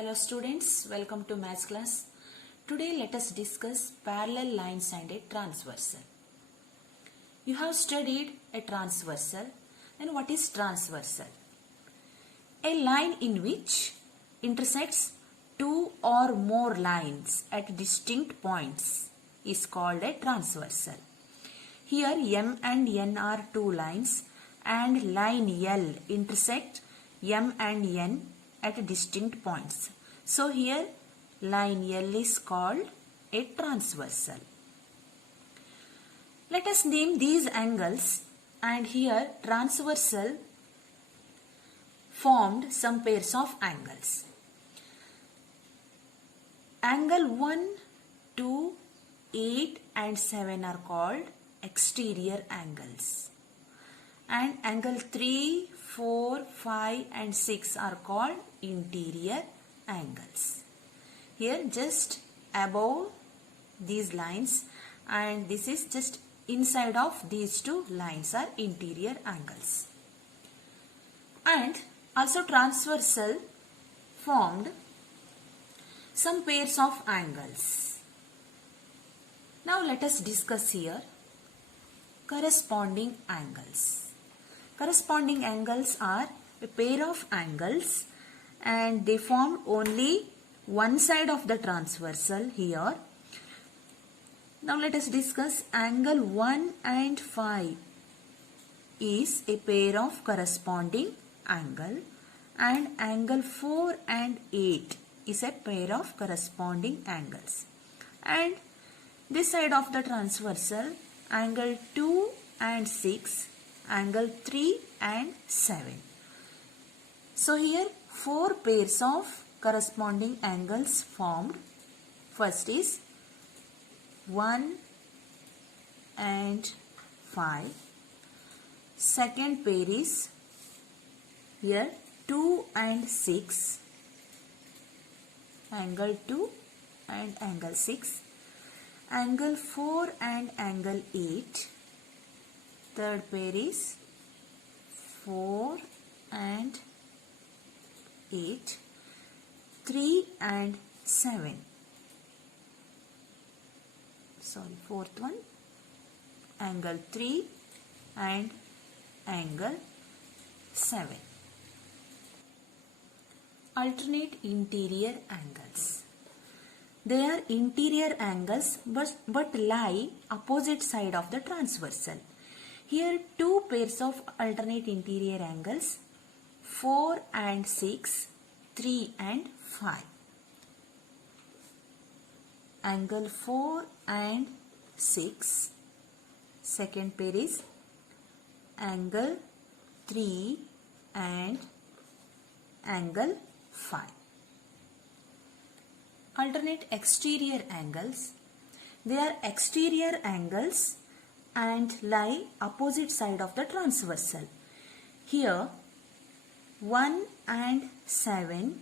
Hello students, welcome to maths class. Today let us discuss parallel lines and a transversal. You have studied a transversal, and what is transversal? A line in which intersects two or more lines at distinct points is called a transversal. Here M and N are two lines and line L intersect M and N at distinct points. So here line L is called a transversal. Let us name these angles, and here transversal formed some pairs of angles. Angle 1, 2, 8 and 7 are called exterior angles. And angle 3, 4, 5 and 6 are called interior angles. Here just above these lines, and this is just inside of these two lines are interior angles. And also transversal formed some pairs of angles. Now let us discuss here corresponding angles. Corresponding angles are a pair of angles and they form only one side of the transversal here. Now let us discuss angle 1 and 5 is a pair of corresponding angle, and angle 4 and 8 is a pair of corresponding angles. And this side of the transversal, angle 2 and 6, angle 3 and 7. So here four pairs of corresponding angles formed. First is 1 and 5. Second pair is here 2 and 6, angle 2 and angle 6. Angle 4 and angle 8. Third pair is 4 and 8. 3 and 7. Fourth one, angle 3 and angle 7. Alternate interior angles. They are interior angles but lie opposite side of the transversal. Here two pairs of alternate interior angles, 4 and 6, 3 and 5. Angle 4 and 6. Second pair is angle 3 and angle 5. Alternate exterior angles. They are exterior angles and lie opposite side of the transversal. Here 1 and 7,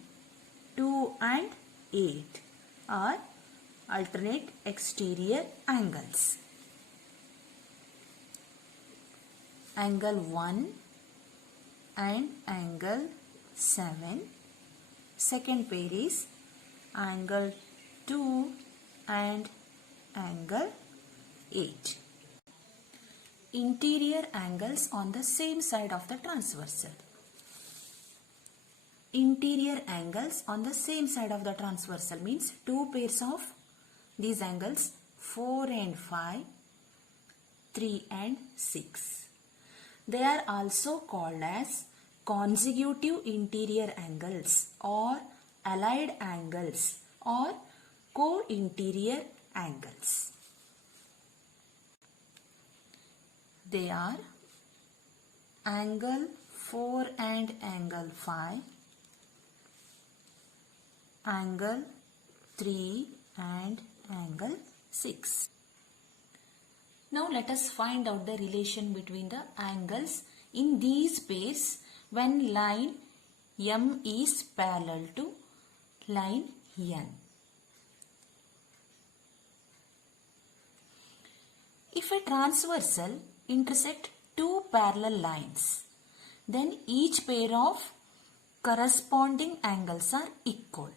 2 and 8 are alternate exterior angles. Angle 1 and angle 7. Second pair is angle 2 and angle 8. Interior angles on the same side of the transversal. Interior angles on the same side of the transversal means two pairs of these angles, 4 and 5, 3 and 6. They are also called as consecutive interior angles or allied angles or co-interior angles. They are angle 4 and angle 5, angle 3 and angle 6. Now let us find out the relation between the angles in these pairs when line M is parallel to line N. If a transversal intersect two parallel lines, then each pair of corresponding angles are equal.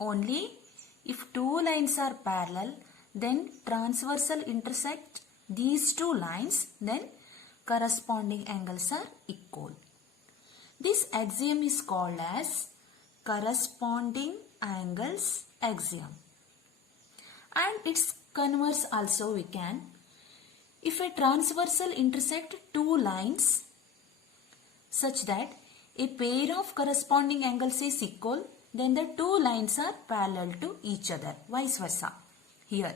only if two lines are parallel, then transversal intersect these two lines, then corresponding angles are equal. This axiom is called as corresponding angles axiom. And its converse also we can. If a transversal intersect two lines such that a pair of corresponding angles is equal, then the two lines are parallel to each other, vice versa. Here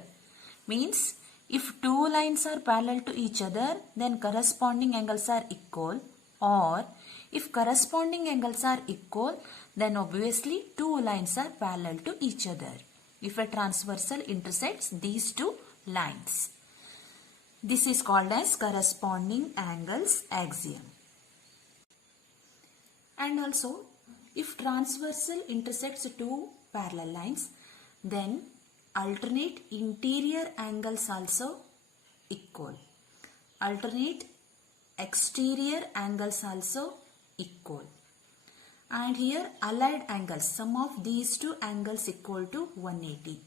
means if two lines are parallel to each other, then corresponding angles are equal, or if corresponding angles are equal, then obviously two lines are parallel to each other. If a transversal intersects these two lines. This is called as corresponding angles axiom. And also, if transversal intersects two parallel lines, then alternate interior angles also equal. Alternate exterior angles also equal. And here allied angles, sum of these two angles equal to 180.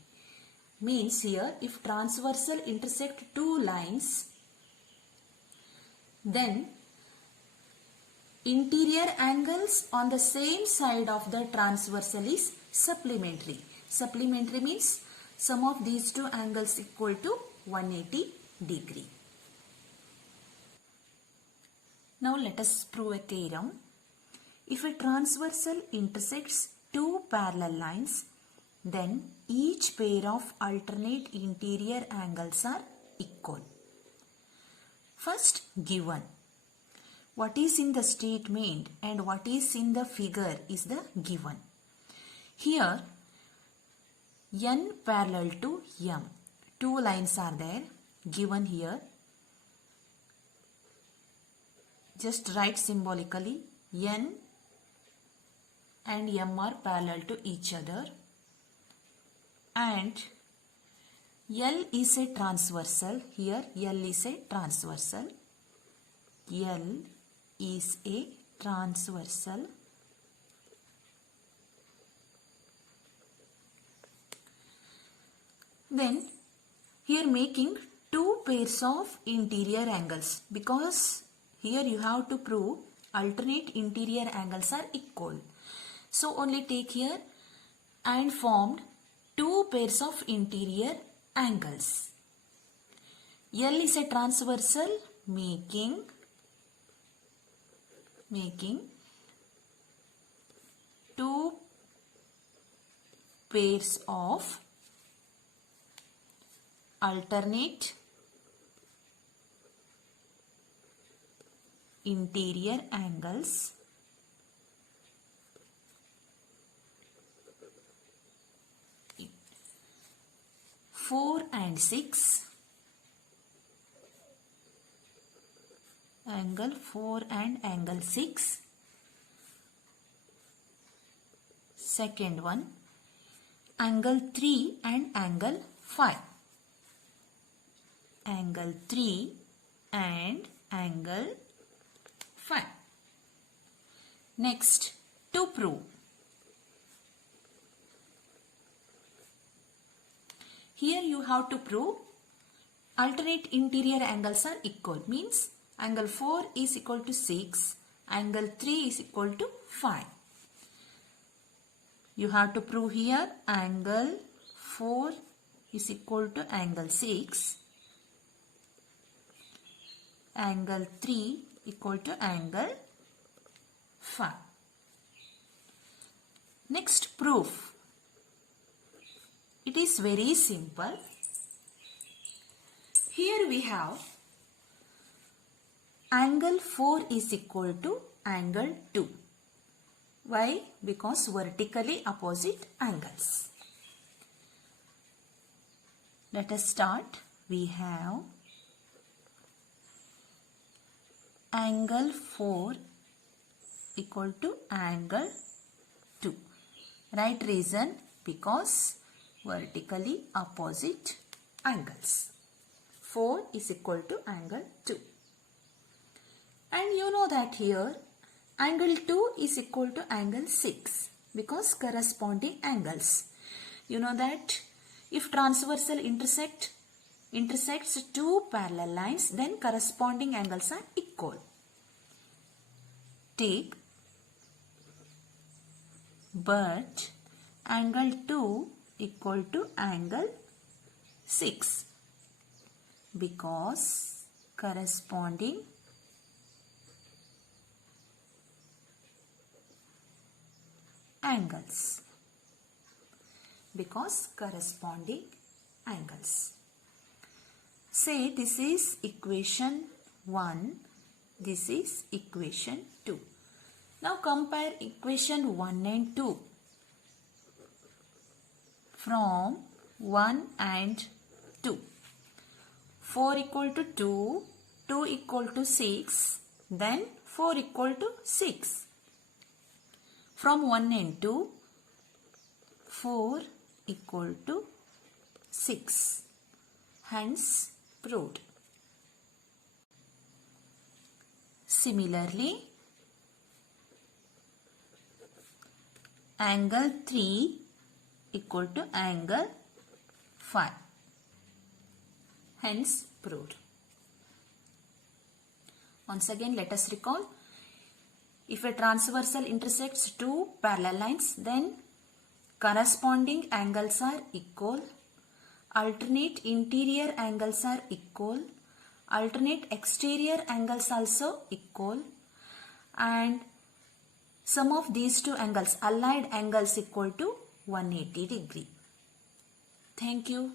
Means here if transversal intersect two lines, then interior angles on the same side of the transversal is supplementary. Supplementary means sum of these two angles equal to 180 degree. Now let us prove a theorem. If a transversal intersects two parallel lines, then each pair of alternate interior angles are equal. First, given. What is in the statement and what is in the figure is the given. Here, n parallel to m. Two lines are there given here. Just write symbolically n and m are parallel to each other, and L is a transversal. Here L is a transversal. L is a transversal. Then here making two pairs of interior angles, because here you have to prove alternate interior angles are equal. So only take here and formed two pairs of interior angles. L is a transversal, making two pairs of alternate interior angles . 4 and 6, angle 4 and angle 6. Second one, angle 3 and angle 5. Angle 3 and angle 5. Next, to prove. Here you have to prove alternate interior angles are equal. Means angle 4 is equal to 6, angle 3 is equal to 5. You have to prove here angle 4 is equal to angle 6, angle 3 equal to angle 5. Next, proof. It is very simple. Here we have angle 4 is equal to angle 2. Why? Because vertically opposite angles. Let us start. We have angle 4 equal to angle 2. Right reason? Because vertically opposite angles. 4 is equal to angle 2. And you know that here angle 2 is equal to angle 6 because corresponding angles. You know that if transversal intersects two parallel lines, then corresponding angles are equal. Take, but angle 2 equal to angle 6 because corresponding angles. Say this is equation 1, this is equation 2. Now compare equation 1 and 2. From 1 and 2. 4 equal to 2, 2 equal to 6, then 4 equal to 6. From 1 and 2, 4 equal to 6. Hence proved. Similarly, angle 3 equal to angle 5. Hence proved. Once again, let us recall. If a transversal intersects two parallel lines, then corresponding angles are equal. Alternate interior angles are equal. Alternate exterior angles also equal. And sum of these two angles, allied angles, equal to 180 degree. Thank you.